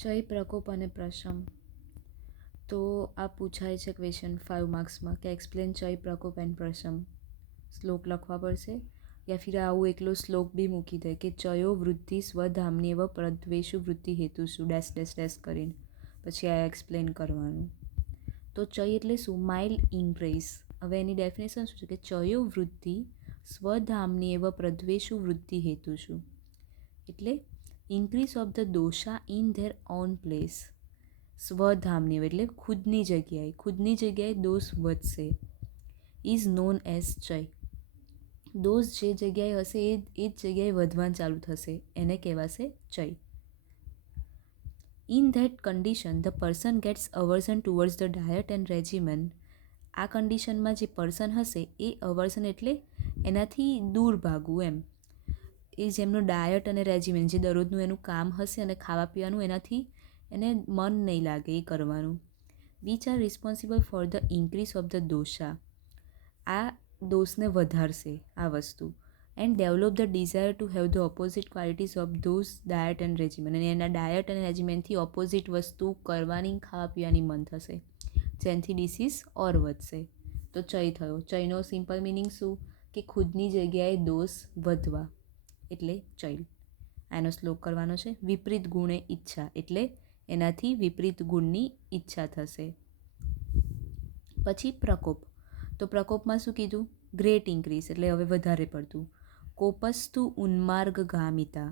ચય પ્રકોપ અને પ્રશમ. તો આ પૂછાય છે ક્વેશ્ચન 5 માર્ક્સમાં કે એક્સપ્લેન ચય પ્રકોપ એન્ડ પ્રશમ. શ્લોક લખવા પડશે યા ફિર આવું એકલો શ્લોક બી મૂકી દે કે ચયો વૃદ્ધિ સ્વધામની એવ પ્રદ્વેષુ વૃત્તિ હેતુસુ ડેશ ડેશ ડેશ કરીને પછી આ એક્સપ્લેન કરવાનું. તો ચય એટલે શું? Mild increase. હવે એની ડેફિનેશન શું છે કે ચયો વૃદ્ધિ સ્વધામની એવ પ્રદ્વેષુ વૃત્તિ હેતુસુ એટલે increase of the dosha in their own place. સ્વધામની એટલે ખુદની જગ્યાએ દોષ વધશે. Is known as chaya. દોષ જે જગ્યાએ હશે એ જ જગ્યાએ વધવાનું ચાલુ થશે, એને કહેવાશે ચય. In that condition the person gets aversion towards the diet and regimen. આ કન્ડિશનમાં જે પર્સન હશે એ અવર્ઝન એટલે એનાથી દૂર ભાગવું એમ. એ જેમનું ડાયટ અને રેજિમેન જે દરરોજનું એનું કામ હશે અને ખાવા પીવાનું એનાથી એને મન નહીં લાગે એ કરવાનું. Which are responsible for the increase of the dosha. આ દોષને વધારશે આ વસ્તુ. And develop the desire to have the opposite qualities of those diet and regimen. અને એના ડાયટ અને રેજિમેનથી ઓપોઝિટ વસ્તુ કરવાની ખાવા પીવાની મન થશે, જેનાથી ડિસીઝ ઓર વધશે. તો ચય થયો. ચયનો સિમ્પલ મિનિંગ શું કે ખુદની જગ્યાએ દોષ વધવા એટલે ચય. આનો શ્લોક કરવાનો છે. વિપરીત ગુણે ઈચ્છા એટલે એનાથી વિપરીત ગુણની ઈચ્છા થશે. પછી પ્રકોપ. તો પ્રકોપમાં શું કીધું? ગ્રેટ ઇન્ક્રીઝ એટલે હવે વધારે પડતું. કોપસ્તુ ઉન્માર્ગગામિતા.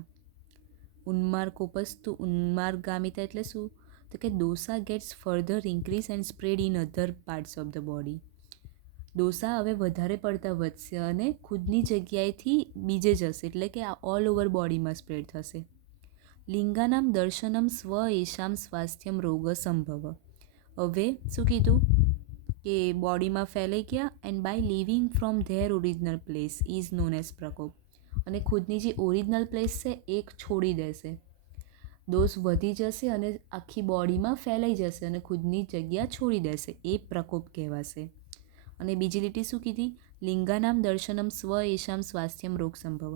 કોપસ્તુ ઉન્માર્ગગામિતા એટલે શું? તો કે dosha gets further increase and spread in other parts of the body. દોસા હવે વધારે પડતા વધશે અને ખુદની જગ્યાએથી બીજે જશે એટલે કે આ ઓલ ઓવર બોડીમાં સ્પ્રેડ થશે. લિંગાનામ દર્શનમ સ્વ એશામ સ્વાસ્થ્યમ રોગ સંભવ. હવે શું કીધું કે બોડીમાં ફેલાઈ ગયા and by living from their original place is known as prakop. અને ખુદની જે ઓરિજિનલ પ્લેસ છે એ છોડી દેશે. દોષ વધી જશે અને આખી બોડીમાં ફેલાઈ જશે અને ખુદની જગ્યા છોડી દેશે, એ પ્રકોપ કહેવાશે. અને બીજી લીટી શું કીધી? લિંગાનામ દર્શનમ સ્વ એશામ સ્વાસ્થ્યમ રોગ સંભવ.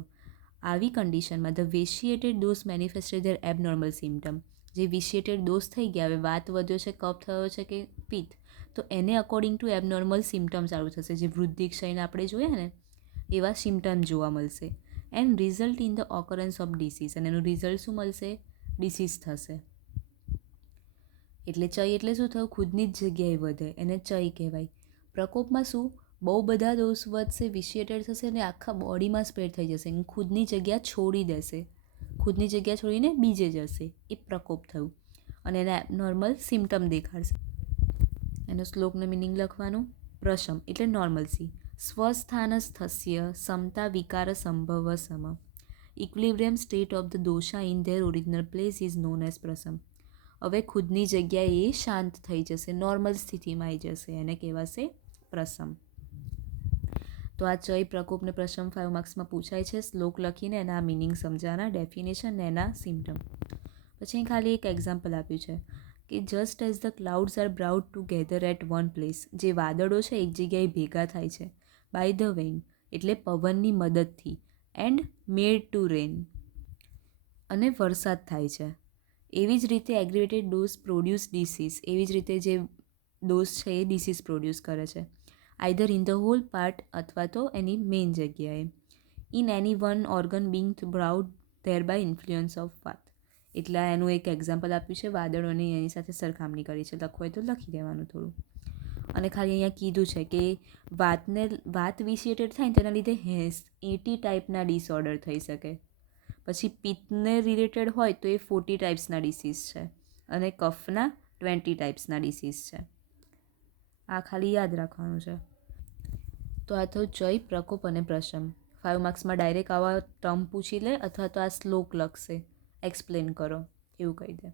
આવી કન્ડિશનમાં ધ વિશિએટેડ દોષ મેનિફેસ્ટેડ ધેર એબનોર્મલ સિમ્ટમ. જે વિશિએટેડ દોષ થઈ ગયા, હવે વાત વધ્યો છે, કફ થયો છે કે પિત્ત, તો એને અકોર્ડિંગ ટુ એબનોર્મલ સિમ્ટમ ચાલુ થશે. જે વૃદ્ધિ ક્ષયને આપણે જોયા ને એવા સિમ્ટમ જોવા મળશે. And result in the occurrence of disease. અને એનું રિઝલ્ટ શું મળશે? ડિસીઝ થશે. એટલે ચય એટલે શું થયું? ખુદની જ જગ્યાએ વધે, એને ચય કહેવાય. પ્રકોપમાં શું? બહુ બધા દોષ વધશે, વિશિએટેડ થશે અને આખા બોડીમાં સ્પ્રેડ થઈ જશે. ખુદની જગ્યા છોડી દેશે, ખુદની જગ્યા છોડીને બીજે જશે, એ પ્રકોપ થયું. અને એના નોર્મલ સિમ્ટમ દેખાડશે. એનો શ્લોકનો મિનિંગ લખવાનું. પ્રશમ એટલે નોર્મલસી. સ્વસ્થાનસ્થસ્ય સમતા વિકાર સંભવ સમ. Equilibrium state of the dosha in their original place is known as prashama. હવે ખુદની જગ્યાએ એ શાંત થઈ જશે, નોર્મલ સ્થિતિમાં આવી જશે, એને કહેવાશે પ્રશમ. તો આ ચય પ્રકોપ ને પ્રશમ 5 માર્ક્સમાં પૂછાય છે. શ્લોક લખીને એના મિનિંગ સમજાવવાના, ડેફિનેશન ને એના સિમ્ટમ. પછી અહીં ખાલી એક એક્ઝામ્પલ આપ્યું છે કે just as the clouds are brought together at one place. જે વાદળો છે એક જગ્યાએ ભેગા થાય છે બાય ધ વેઇન એટલે પવનની મદદથી, એન્ડ મેડ ટુ રેન અને વરસાદ થાય છે. એવી જ રીતે એગ્રીવેટેડ ડોઝ પ્રોડ્યુસ ડિસીઝ. એવી જ રીતે જે ડોઝ છે એ ડિસીઝ પ્રોડ્યુસ કરે છે, either in the whole part અથવા તો એની મેઇન જગ્યાએ. In any one organ being brought there by influence of vata. એટલે એનું એક એક્ઝામ્પલ આપ્યું છે, વાદળોની એની સાથે સરખામણી કરી છે. લખવું હોય તો લખી દેવાનું થોડું. અને ખાલી અહીંયા કીધું છે કે વાત વિશિએટેડ થાય ને તેના લીધે 80 ટાઈપના ડિસઓર્ડર થઈ શકે. પછી પિત્તને રિલેટેડ હોય તો એ 40 ટાઈપ્સના ડિસીઝ છે અને કફના 20 ટાઈપ્સના ડિસીઝ છે. આ ખાલી યાદ રાખવાનું છે. તો આ થયું ચય પ્રકોપ અને પ્રશમ. 5 માર્ક્સમાં ડાયરેક્ટ આવા ટર્મ પૂછી લે અથવા તો આ શ્લોક લખશે, એક્સપ્લેન કરો એવું કહી દે.